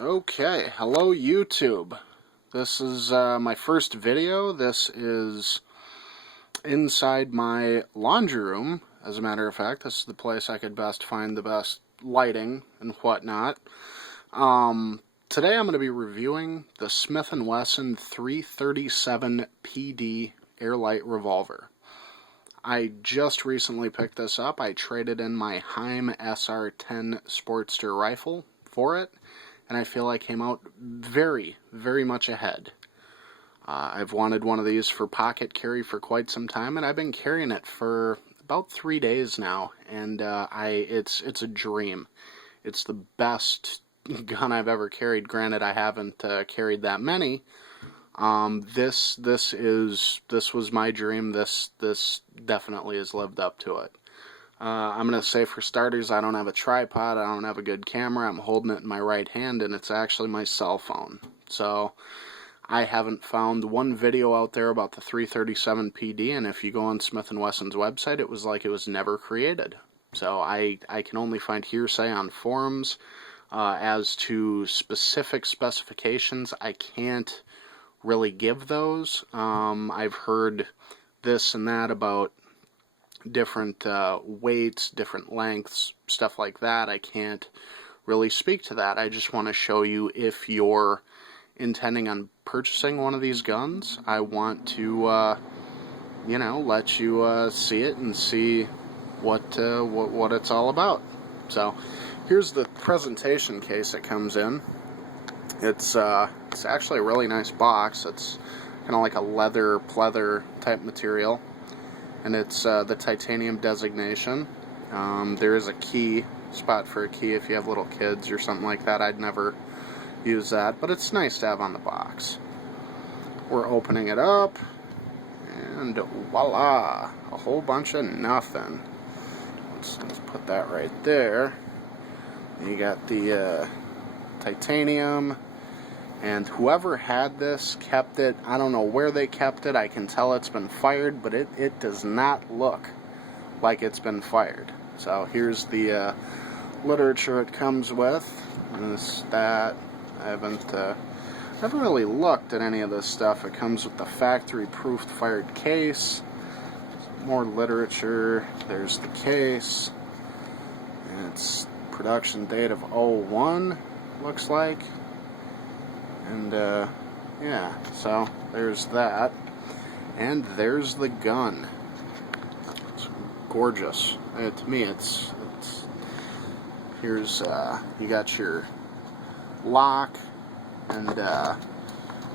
Okay, hello YouTube. This is my first video. This is inside my laundry room. As a matter of fact, this is the place I could best find the best lighting and whatnot. Today I'm going to be reviewing the Smith & Wesson 337 PD Airlite revolver. I just recently picked this up. I traded in my Heim SR-10 Sportster rifle for it, and I feel I came out very, very much ahead. I've wanted one of these for pocket carry for quite some time, and I've been carrying it for about 3 days now, and it's a dream. It's the best gun I've ever carried. Granted, I haven't carried that many. This was my dream. This definitely has lived up to it. I'm going to say, for starters, I don't have a tripod, I don't have a good camera, I'm holding it in my right hand, and it's actually my cell phone. So, I haven't found one video out there about the 337 PD, and if you go on Smith & Wesson's website, it was like it was never created. So, I can only find hearsay on forums. As to specific specifications, I can't really give those. I've heard this and that about different weights, different lengths, stuff like that. I can't really speak to that. I just want to show you, if you're intending on purchasing one of these guns, I want to let you see it and see what it's all about. So here's the presentation case it comes in. It's actually a really nice box. It's kind of like a leather pleather type material, and it's the titanium designation. There is a key spot for a key if you have little kids or something like that. I'd never use that, but it's nice to have on the box. We're opening it up, and voila, a whole bunch of nothing. Let's put that right there. You got the titanium, and whoever had this kept it. I don't know where they kept it. I can tell it's been fired, but it does not look like it's been fired. So here's the literature it comes with. I haven't really looked at any of this stuff. It comes with the factory-proofed fired case. More literature. There's the case. And it's production date of 01, looks like. And yeah, so there's that, and there's the gun. It's gorgeous. To me, it's here's you got your lock, and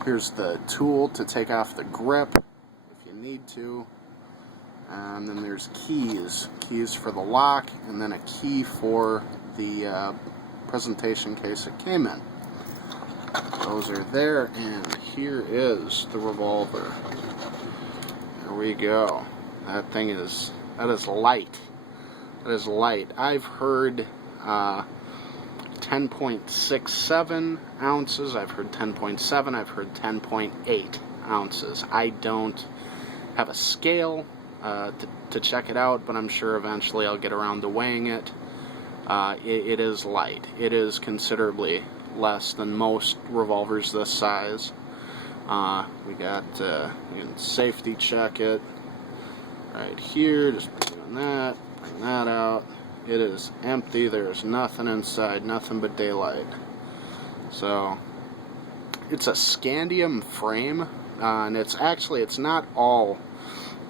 here's the tool to take off the grip if you need to. And then there's keys for the lock, and then a key for the presentation case it came in. Those are there, and here is the revolver. There we go. That is light. That is light. I've heard 10.67 ounces. I've heard 10.7. I've heard 10.8 ounces. I don't have a scale to check it out, but I'm sure eventually I'll get around to weighing it. It is light. It is considerably less than most revolvers this size. We got, you can safety check it right here, just doing that, bring that out. It is empty, there's nothing inside, nothing but daylight. So, it's a scandium frame, and it's not all,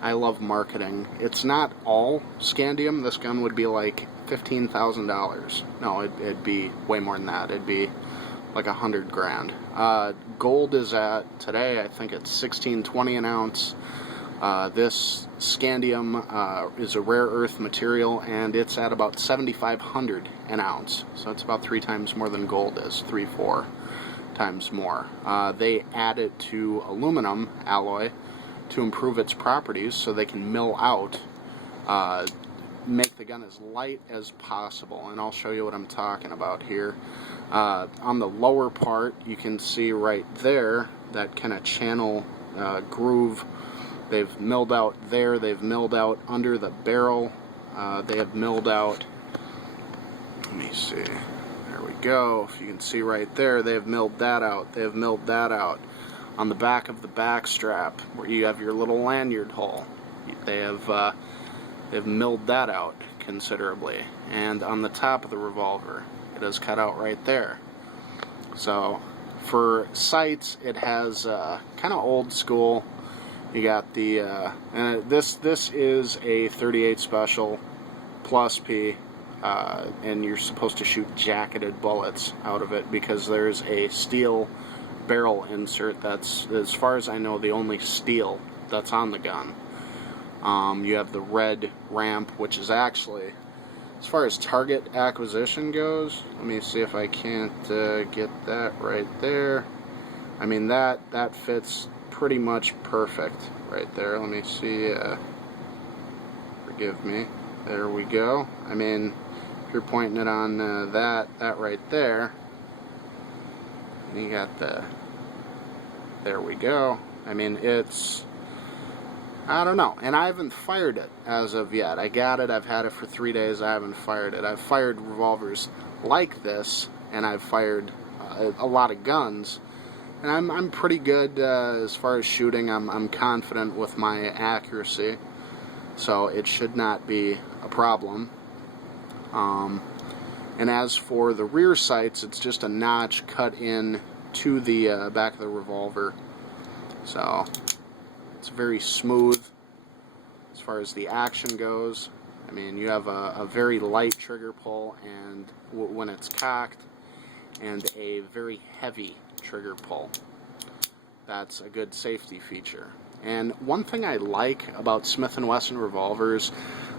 I love marketing, it's not all scandium. This gun would be like $15,000. No, it'd be way more than that. It'd be like $100 grand. Gold is at, today, I think it's $16.20 an ounce. This scandium is a rare earth material, and it's at about $7,500 an ounce. So it's about 3 times more than gold is, 3-4 times more. They add it to aluminum alloy to improve its properties, so they can mill out, make the gun as light as possible, and I'll show you what I'm talking about here. On the lower part, you can see right there that kind of channel groove. They've milled out there, they've milled out under the barrel, they have milled out, let me see, there we go. If you can see right there, they have milled that out. They have milled that out. On the back of the back strap, where you have your little lanyard hole, they've milled that out considerably. And on the top of the revolver, it is cut out right there. So for sights, it has kind of old school. You got the and this is a 38 special plus P, and you're supposed to shoot jacketed bullets out of it because there's a steel barrel insert that's, as far as I know, the only steel that's on the gun. You have the red ramp, which is actually, as far as target acquisition goes, let me see if I can't get that right there. I mean, that fits pretty much perfect right there. Let me see, forgive me, there we go. I mean, if you're pointing it on that right there, and you got there we go. I mean, it's, I don't know, and I haven't fired it as of yet. I got it, I've had it for 3 days, I haven't fired it. I've fired revolvers like this, and I've fired a lot of guns, and I'm pretty good as far as shooting. I'm confident with my accuracy, so it should not be a problem. And as for the rear sights, it's just a notch cut in to the back of the revolver, so it's very smooth as far as the action goes. I mean, you have a very light trigger pull and when it's cocked, and a very heavy trigger pull. That's a good safety feature. And one thing I like about Smith & Wesson revolvers,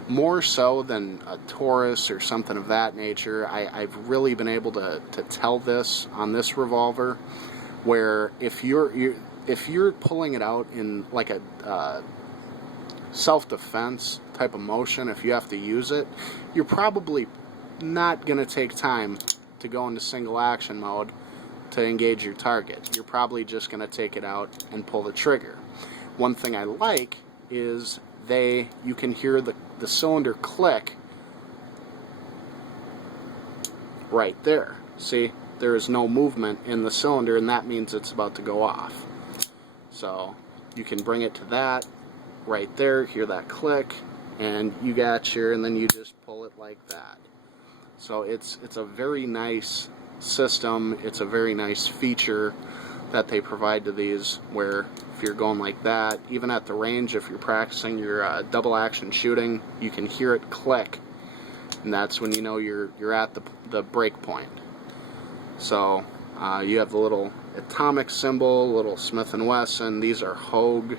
more so than a Taurus or something of that nature, I've really been able to tell this on this revolver, where if you're pulling it out in like a self-defense type of motion, if you have to use it, you're probably not going to take time to go into single action mode to engage your target. You're probably just going to take it out and pull the trigger. One thing I like is you can hear the cylinder click right there. See, there is no movement in the cylinder, and that means it's about to go off. So you can bring it to that right there, hear that click, and you got and then you just pull it like that. So it's a very nice system. It's a very nice feature that they provide to these, where if you're going like that, even at the range, if you're practicing your double action shooting, you can hear it click, and that's when you know you're at the break point. So you have the little atomic symbol, little Smith & Wesson. These are Hogue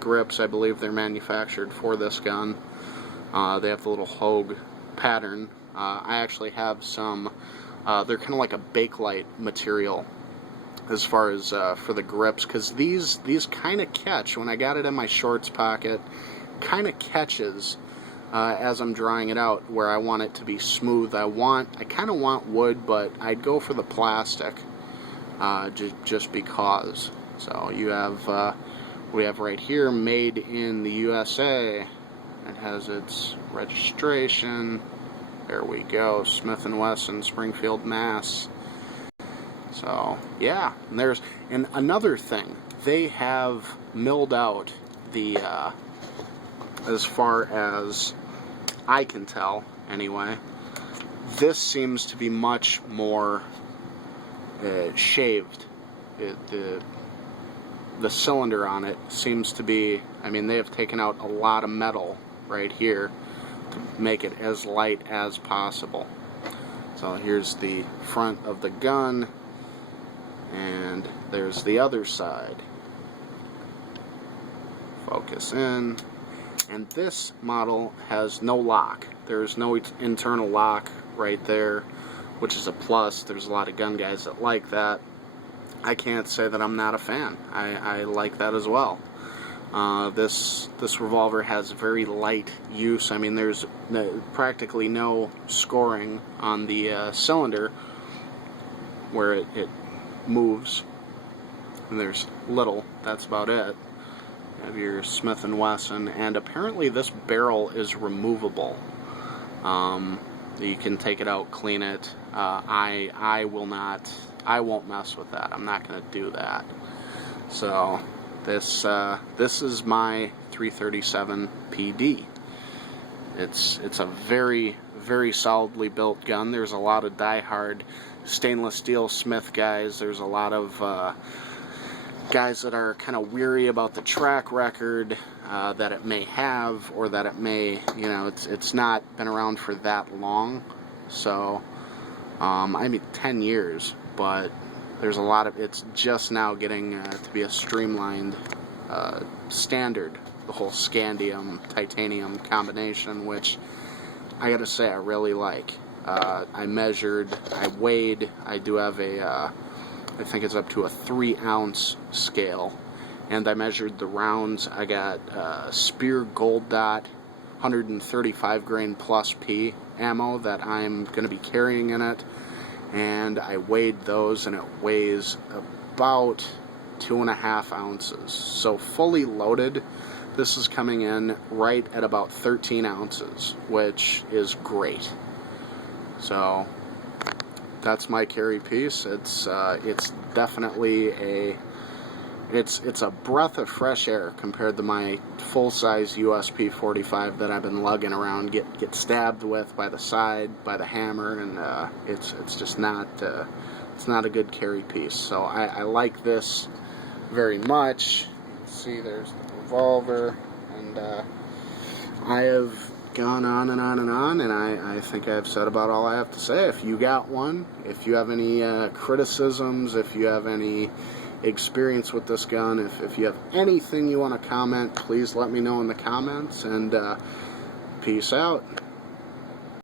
grips. I believe they're manufactured for this gun. They have the little Hogue pattern. I actually have some, they're kind of like a Bakelite material as far as for the grips, because these kind of catch. When I got it in my shorts pocket, kind of catches as I'm drawing it out, where I want it to be smooth. I kind of want wood, but I'd go for the plastic just because. So you have we have right here, made in the USA. It has its registration. There we go, Smith & Wesson, Springfield, Mass. So yeah, and another thing, they have milled out the as far as I can tell anyway, this seems to be much more shaved. The cylinder on it seems to be, I mean, they have taken out a lot of metal right here to make it as light as possible. So here's the front of the gun, and there's the other side. Focus in. And this model has no lock. There's no internal lock right there, which is a plus. There's a lot of gun guys that like that. I can't say that I'm not a fan. I like that as well. This revolver has very light use. I mean, there's practically no scoring on the cylinder where it moves, and there's little. That's about it. You have your Smith & Wesson, and apparently this barrel is removable. You can take it out, clean it. I won't mess with that. I'm not going to do that. So this is my 337 PD. It's a very, very solidly built gun. There's a lot of die-hard stainless steel Smith guys. There's a lot of guys that are kind of weary about the track record that it may have, or that it may, you know, it's not been around for that long. So I mean 10 years, but there's a lot of, it's just now getting to be a streamlined standard, the whole scandium titanium combination, which I gotta say I really like. I measured, I weighed, I do have a I think it's up to a 3-ounce scale, and I measured the rounds. I got Spear Gold Dot 135 grain plus P ammo that I'm going to be carrying in it, and I weighed those, and it weighs about 2.5 ounces. So fully loaded, this is coming in right at about 13 ounces, which is great. So that's my carry piece. It's definitely it's a breath of fresh air compared to my full-size USP 45 that I've been lugging around, get stabbed with by the side, by the hammer, and it's just not it's not a good carry piece. So I like this very much. You can see there's the revolver, and I have gone on and on and on, and I think I've said about all I have to say. If you got one, if you have any criticisms, if you have any experience with this gun, if you have anything you want to comment, please let me know in the comments, and peace out.